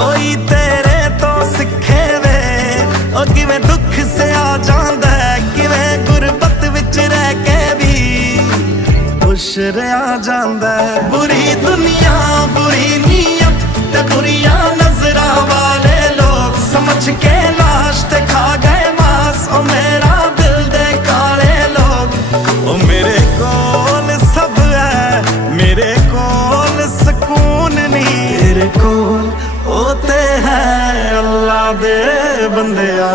कोई तेरे तो सिखे वे ओ किवें दुख से आ जांदा है, किवें गुरबत विच रह के भी खुश रहा जांदा है। बुरी दुनिया बुरी नीयत ते बुरियां नजरां वाले लोग समझ के लाश ते खा गए मास ओ मेरा दिल दे काले लोग। ओ मेरे कोल सब है, मेरे कोल सुकून नहीं, तेरे कोल होते हैं अल्लाह दे बंदिया।